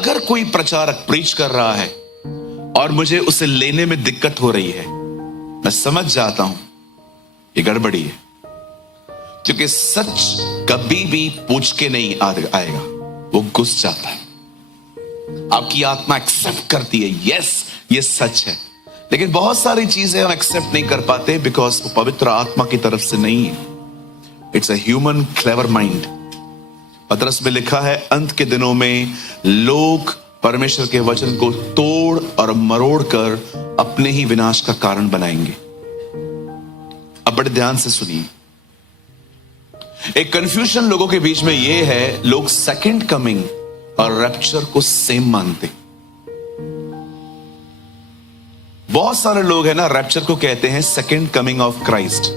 अगर कोई प्रचारक प्रीच कर रहा है और मुझे उसे लेने में दिक्कत हो रही है, मैं समझ जाता हूं ये गड़बड़ी है, क्योंकि सच कभी भी पूछ के नहीं आएगा, वो घुस जाता है। आपकी आत्मा एक्सेप्ट करती है, यस ये सच है, लेकिन बहुत सारी चीजें हम एक्सेप्ट नहीं कर पाते बिकॉज वो पवित्र आत्मा की तरफ से नहीं है। It's a human clever mind. पतरस में लिखा है, अंत के दिनों में लोग परमेश्वर के वचन को तोड़ और मरोड़ कर अपने ही विनाश का कारण बनाएंगे। अब बड़े ध्यान से सुनिए, एक कंफ्यूजन लोगों के बीच में यह है, लोग सेकंड कमिंग और रैप्चर को सेम मानते। बहुत सारे लोग हैं ना, रैप्चर को कहते हैं सेकंड कमिंग ऑफ क्राइस्ट।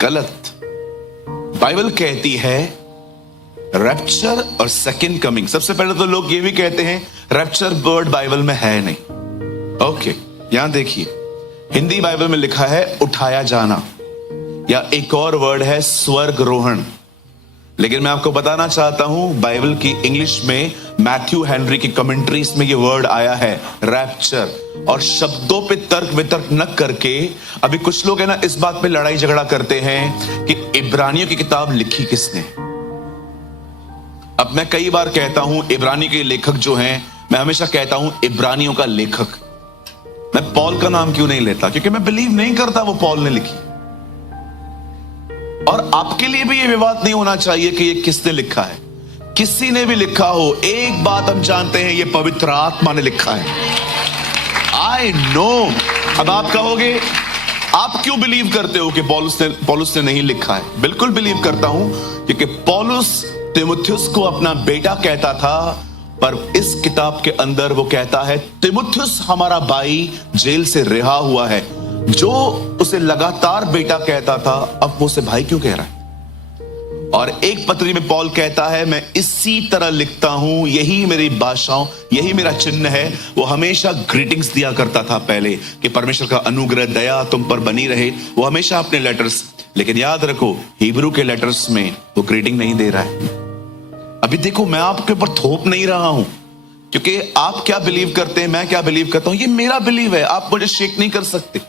गलत। बाइबल कहती है रैप्चर और सेकंड कमिंग। सबसे पहले तो लोग ये भी कहते हैं रैप्चर वर्ड बाइबल में है नहीं। ओके, यहां देखिए, हिंदी बाइबल में लिखा है उठाया जाना, या एक और वर्ड है स्वर्गरोहण। लेकिन मैं आपको बताना चाहता हूं, बाइबल की इंग्लिश में मैथ्यू हेनरी की कमेंट्रीज में ये वर्ड आया है रैप्चर। और शब्दों पे तर्क वितर्क न करके, अभी कुछ लोग है ना इस बात पे लड़ाई झगड़ा करते हैं कि इब्रानियों की किताब लिखी किसने। अब मैं कई बार कहता हूं इब्रानी के लेखक जो हैं, मैं हमेशा कहता हूं इब्रानियों का लेखक। मैं पॉल का नाम क्यों नहीं लेता? क्योंकि मैं बिलीव नहीं करता वो पॉल ने लिखी। और आपके लिए भी ये विवाद नहीं होना चाहिए कि ये किसने लिखा है। किसी ने भी लिखा हो, एक बात हम जानते हैं, ये पवित्र आत्मा ने लिखा है। I know. अब आप कहोगे आप क्यों बिलीव करते हो कि पौलुस ने नहीं लिखा है? बिल्कुल बिलीव करता हूं, क्योंकि पौलुस तिमुथियुस को अपना बेटा कहता था, पर इस किताब के अंदर वो कहता है तिमुथियुस हमारा भाई जेल से रिहा हुआ है। जो उसे लगातार बेटा कहता था, अब वो उसे भाई क्यों कह रहा है? और एक पत्री में पौल कहता है, मैं इसी तरह लिखता हूं, यही मेरी भाषाओं, यही मेरा चिन्ह है। वो हमेशा ग्रीटिंग्स दिया करता था पहले कि परमेश्वर का अनुग्रह दया तुम पर बनी रहे, वो हमेशा अपने लेटर्स। लेकिन याद रखो, हिब्रू के लेटर्स में वो ग्रीटिंग नहीं दे रहा है। अभी देखो, मैं आपके ऊपर थोप नहीं रहा हूं, क्योंकि आप क्या बिलीव करते हैं, मैं क्या बिलीव करता हूं, ये मेरा बिलीव है, आप मुझे शेक नहीं कर सकते।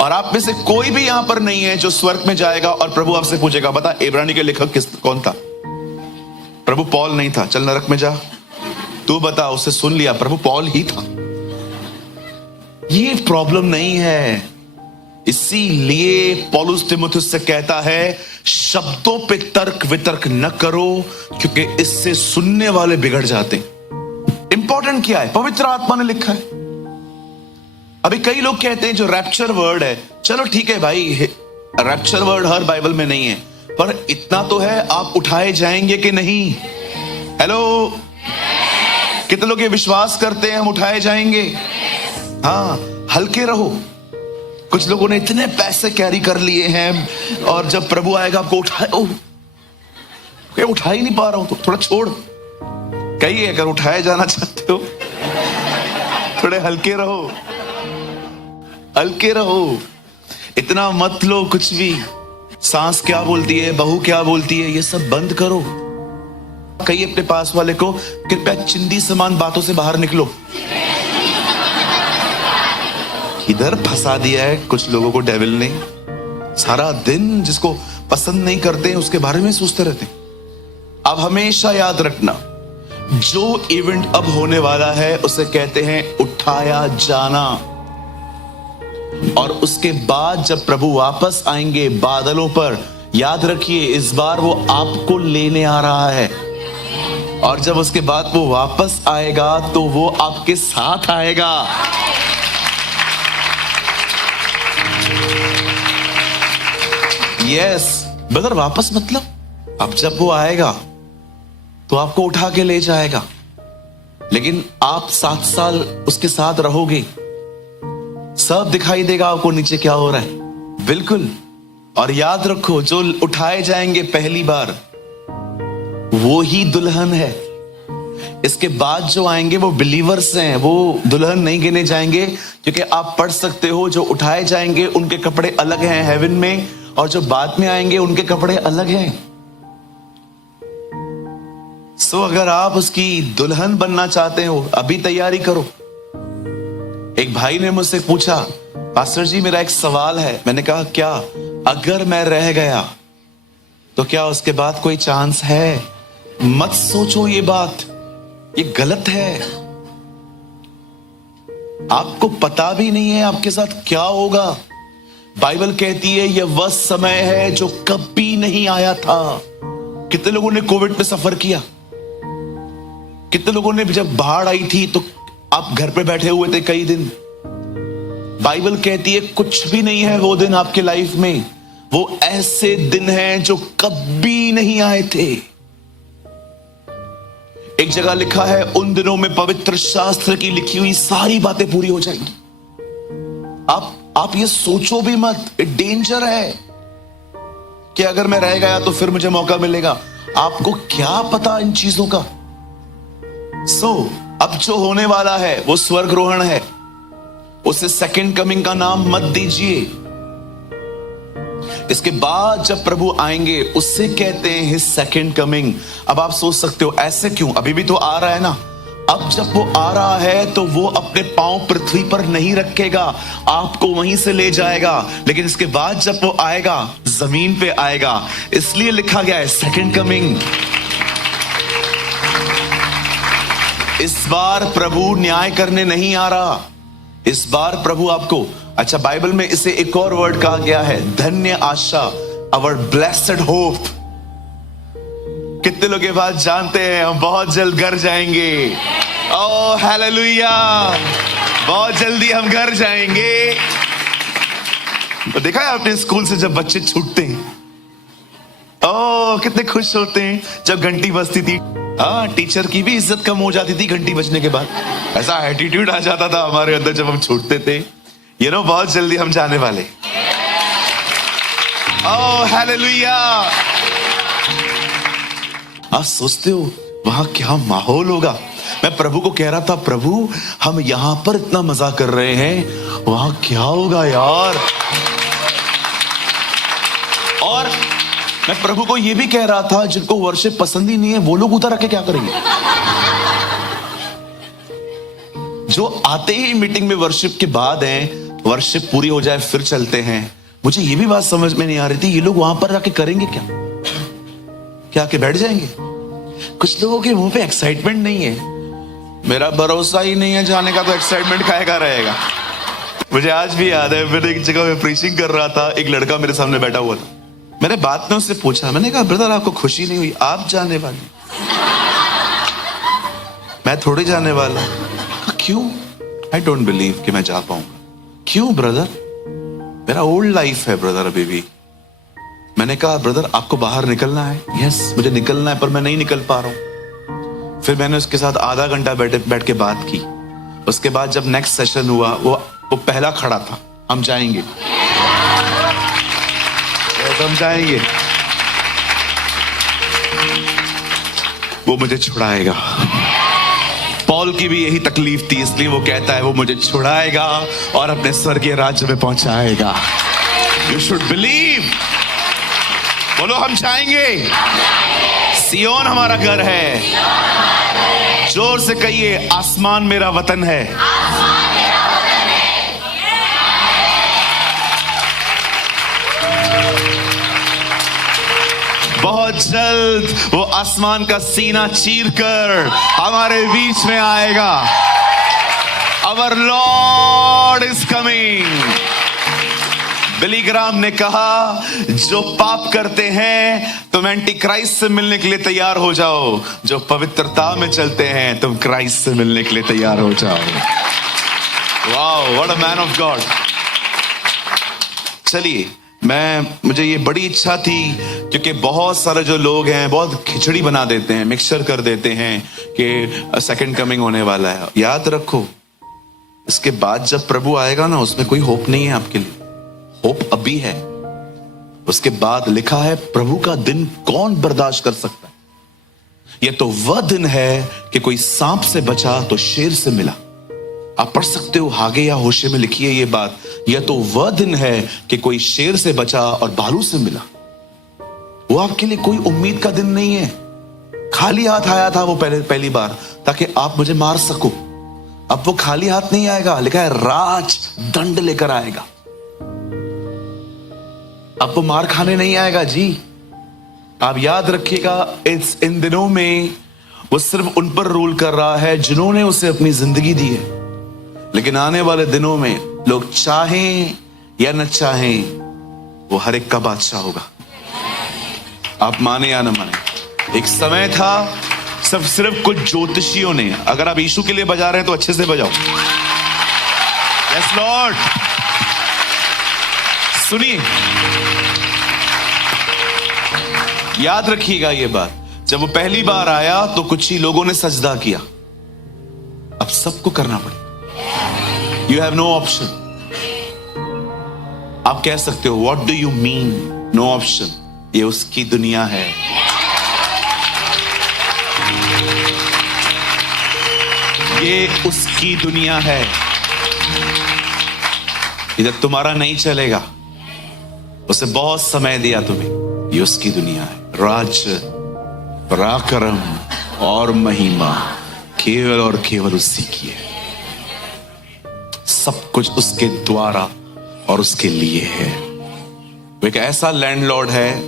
और आप में से कोई भी यहां पर नहीं है जो स्वर्ग में जाएगा और प्रभु आपसे पूछेगा, बता इब्रानी के लेखक कौन था? प्रभु पॉल नहीं था, चल नरक में जा। तू बता, उसे सुन लिया, प्रभु पॉल ही था। ये प्रॉब्लम नहीं है। इसीलिए पौलुस तिमुथियुस से कहता है, शब्दों पे तर्क वितर्क न करो, क्योंकि इससे सुनने वाले बिगड़ जाते। इंपॉर्टेंट क्या है? पवित्र आत्मा ने लिखा है। अभी कई लोग कहते हैं जो रैप्चर वर्ड है, चलो ठीक है भाई, रैप्चर वर्ड हर बाइबल में नहीं है, पर इतना तो है, आप उठाए जाएंगे कि नहीं? हेलो, कितने लोग ये विश्वास करते हैं हम उठाए जाएंगे? हाँ, हल्के रहो। कुछ लोगों ने इतने पैसे कैरी कर लिए हैं और जब प्रभु आएगा आपको उठा ही नहीं पा रहा हूं, तो थोड़ा छोड़। कहिए अगर उठाए जाना चाहते हो, थोड़े हल्के रहो, हल्के रहो, इतना मत लो कुछ भी। सांस क्या बोलती है, बहू क्या बोलती है, ये सब बंद करो। कहिए अपने पास वाले को, कृपया चिंदी समान बातों से बाहर निकलो। इधर फंसा दिया है कुछ लोगों को डेविल ने। सारा दिन जिसको पसंद नहीं करते हैं उसके बारे में सोचते रहते हैं। अब हमेशा याद रखना, जो इवेंट अब होने वाला है उसे कहते हैं उठाया जाना। और उसके बाद जब प्रभु वापस आएंगे बादलों पर, याद रखिए इस बार वो आपको लेने आ रहा है। और जब उसके बाद वो वापस आएगा तो वो आपके साथ आएगा। यस ब्रदर, वापस मतलब अब जब वो आएगा तो आपको उठा के ले जाएगा, लेकिन आप 7 साल उसके साथ रहोगे। सब दिखाई देगा आपको नीचे क्या हो रहा है। बिल्कुल। और याद रखो, जो उठाए जाएंगे पहली बार वो ही दुल्हन है। इसके बाद जो आएंगे वो बिलीवर्स हैं, वो दुल्हन नहीं गिने जाएंगे। क्योंकि आप पढ़ सकते हो, जो उठाए जाएंगे उनके कपड़े अलग हैं हेवन में, और जो बाद में आएंगे उनके कपड़े अलग हैं। सो अगर आप उसकी दुल्हन बनना चाहते हो, अभी तैयारी करो। एक भाई ने मुझसे पूछा, पास्टर जी मेरा एक सवाल है। मैंने कहा क्या? अगर मैं रह गया तो क्या उसके बाद कोई चांस है? मत सोचो ये बात, ये गलत है। आपको पता भी नहीं है आपके साथ क्या होगा। बाइबल कहती है यह वह समय है जो कभी नहीं आया था। कितने लोगों ने कोविड में सफर किया? कितने लोगों ने जब बाढ़ आई थी तो आप घर पे बैठे हुए थे कई दिन? बाइबल कहती है कुछ भी नहीं है वो दिन आपके लाइफ में। वो ऐसे दिन हैं जो कभी नहीं आए थे। एक जगह लिखा है उन दिनों में पवित्र शास्त्र की लिखी हुई सारी बातें पूरी हो जाएंगी। आप ये सोचो भी मत, डेंजर है कि अगर मैं रह गया तो फिर मुझे मौका मिलेगा। आपको क्या पता इन चीजों का? अब जो होने वाला है वो स्वर्गरोहण है। उसे सेकंड कमिंग का नाम मत दीजिए। इसके बाद जब प्रभु आएंगे उससे कहते हैं हिज सेकंड कमिंग। अब आप सोच सकते हो ऐसे क्यों? अभी भी तो आ रहा है ना। अब जब वो आ रहा है तो वो अपने पांव पृथ्वी पर नहीं रखेगा, आपको वहीं से ले जाएगा। लेकिन इसके बाद जब वो आएगा जमीन पे आएगा, इसलिए लिखा गया है सेकंड कमिंग। इस बार प्रभु न्याय करने नहीं आ रहा। इस बार प्रभु आपको, अच्छा बाइबल में इसे एक और वर्ड कहा गया है, धन्य आशा, अवर ब्लेस्ड होप। कितने लोग ये बात जानते हैं? हम बहुत जल्द घर जाएंगे। ओह हालेलुया, बहुत जल्दी हम घर जाएंगे। तो देखा है आपने स्कूल से जब बच्चे छूटते हैं, ओह कितने खुश होते हैं जब घंटी बजती थी। हाँ, टीचर की भी इज्जत कम हो जाती थी घंटी बजने के बाद। ऐसा एटीट्यूड आ जाता था हमारे अंदर जब हम छूटते थे, बहुत जल्दी हम जाने वाले। Oh hallelujah. आप सोचते हो वहां क्या माहौल होगा? मैं प्रभु को कह रहा था, प्रभु हम यहां पर इतना मजा कर रहे हैं, वहां क्या होगा यार। और मैं प्रभु को यह भी कह रहा था, जिनको वर्शिप पसंद ही नहीं है वो लोग उधर आके क्या करेंगे? जो आते ही मीटिंग में वर्शिप के बाद हैं, वर्शिप पूरी हो जाए फिर चलते हैं। मुझे ये भी बात समझ में नहीं आ रही थी, ये लोग वहां पर जाके करेंगे क्या? क्या के बैठ जाएंगे? कुछ लोगों के मुंह पे एक्साइटमेंट नहीं है। मेरा भरोसा ही नहीं है जाने का, तो एक्साइटमेंट काहेगा रहेगा। मुझे आज भी याद है, मैंने एक जगह में प्रीचिंग कर रहा था, एक लड़का मेरे सामने बैठा हुआ था। मैंने बात में उससे पूछा, मैंने कहा ब्रदर आपको खुशी नहीं हुई? आप जाने वाले, मैं थोड़ी जाने वाला। क्यों? आई डोंट बिलीव कि मैं जा पाऊंगा। क्यों ब्रदर? मेरा ओल्ड लाइफ है ब्रदर अभी भी। मैंने कहा ब्रदर आपको बाहर निकलना है? यस मुझे निकलना है, पर मैं नहीं निकल पा रहा हूं। फिर मैंने उसके साथ आधा घंटा बैठ के बात की। उसके बाद जब नेक्स्ट सेशन हुआ, वो पहला खड़ा था, हम जाएंगे, हम जाएंगे, वो मुझे छुड़ाएगा। पॉल की भी यही तकलीफ थी, इसलिए वो कहता है वो मुझे छुड़ाएगा और अपने स्वर्गीय राज्य में पहुंचाएगा। You should believe. बोलो हम जाएंगे। सियोन हमारा घर है। जोर से कहिए आसमान मेरा वतन है। बहुत जल्द वो आसमान का सीना चीरकर हमारे बीच में आएगा। Our Lord is coming। बिली ग्राम ने कहा, जो पाप करते हैं तुम एंटी क्राइस्ट से मिलने के लिए तैयार हो जाओ, जो पवित्रता में चलते हैं तुम क्राइस्ट से मिलने के लिए तैयार हो जाओ। Wow, what a man of God. चलिए, मुझे ये बड़ी इच्छा थी, क्योंकि बहुत सारे जो लोग हैं बहुत खिचड़ी बना देते हैं, मिक्सचर कर देते हैं कि सेकंड कमिंग होने वाला है। याद रखो, इसके बाद जब प्रभु आएगा ना, उसमें कोई होप नहीं है आपके लिए। होप अभी है, उसके बाद लिखा है प्रभु का दिन कौन बर्दाश्त कर सकता है। यह तो वह दिन है कि कोई सांप से बचा तो शेर से मिला। आप पढ़ सकते हो, हागे या होशे में लिखी है ये बात। यह तो वह दिन है कि कोई शेर से बचा और भालू से मिला। वो आपके लिए कोई उम्मीद का दिन नहीं है। खाली हाथ आया था वो पहली बार, ताकि आप मुझे मार सको। अब वो खाली हाथ नहीं आएगा, लिखा है राज दंड लेकर आएगा। अब वो मार खाने नहीं आएगा जी। आप याद रखिएगा, इन दिनों में वो सिर्फ उन पर रूल कर रहा है जिन्होंने उसे अपनी जिंदगी दी है, लेकिन आने वाले दिनों में लोग चाहें या न चाहें, वो हर एक का बादशाह होगा। आप माने या न माने, एक समय था सिर्फ कुछ ज्योतिषियों ने, अगर आप यीशु के लिए बजा रहे हैं तो अच्छे से बजाओ। Yes Lord. सुनिए, याद रखिएगा ये बात, जब वो पहली बार आया तो कुछ ही लोगों ने सजदा किया, अब सबको करना पड़ेगा। You have no option. आप कह सकते हो what do you mean no option? ये उसकी दुनिया है। ये उसकी दुनिया है। इधर तुम्हारा नहीं चलेगा। उसे बहुत समय दिया तुम्हें, ये उसकी दुनिया है। राज्य, पराक्रम और महिमा केवल और केवल उसी की है। सब कुछ उसके द्वारा और उसके लिए है। वो एक ऐसा लैंडलॉर्ड है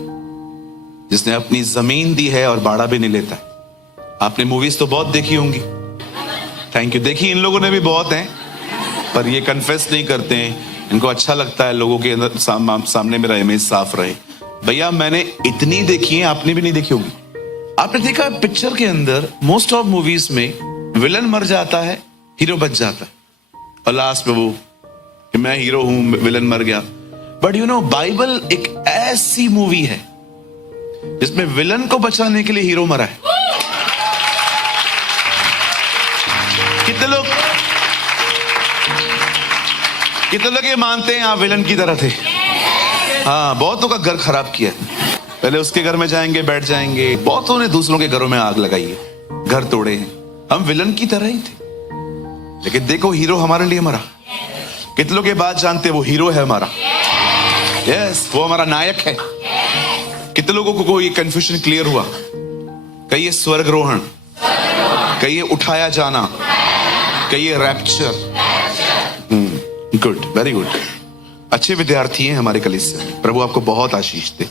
जिसने अपनी जमीन दी है और भाड़ा भी नहीं लेता। आपने मूवीज तो बहुत देखी होंगी, थैंक यू, देखी इन लोगों ने भी बहुत हैं, पर ये कन्फेस नहीं करते हैं। इनको अच्छा लगता है लोगों के अंदर सामने मेरा इमेज साफ रहे। भैया मैंने इतनी देखी है, आपने भी नहीं देखी होगी। आपने देखा पिक्चर के अंदर मोस्ट ऑफ मूवीज में विलन मर जाता है, हीरो बच जाता है, और लास्ट में वो कि मैं हीरो हूं, विलन मर गया। बट यू नो, बाइबल एक ऐसी मूवी है जिसमें विलन को बचाने के लिए हीरो मरा है। कितने लोग ये मानते हैं आप विलन की तरह थे? हाँ, बहुतों का घर खराब किया। पहले उसके घर में जाएंगे, बैठ जाएंगे। बहुतों ने दूसरों के घरों में आग लगाई है, घर तोड़े हैं। हम विलन की तरह ही थे, लेकिन देखो हीरो हमारे लिए मरा। कितने लोग ये बात जानते हैं वो हीरो है हमारा? यस, वो हमारा नायक है। कितने लोगों को ये कंफ्यूजन क्लियर हुआ? कहिए स्वर्गरोहण, कहिए उठाया जाना, कहिए रैप्चर। Good, very good. अच्छे विद्यार्थी हैं हमारे कलीसिया में। प्रभु आपको बहुत आशीष दे।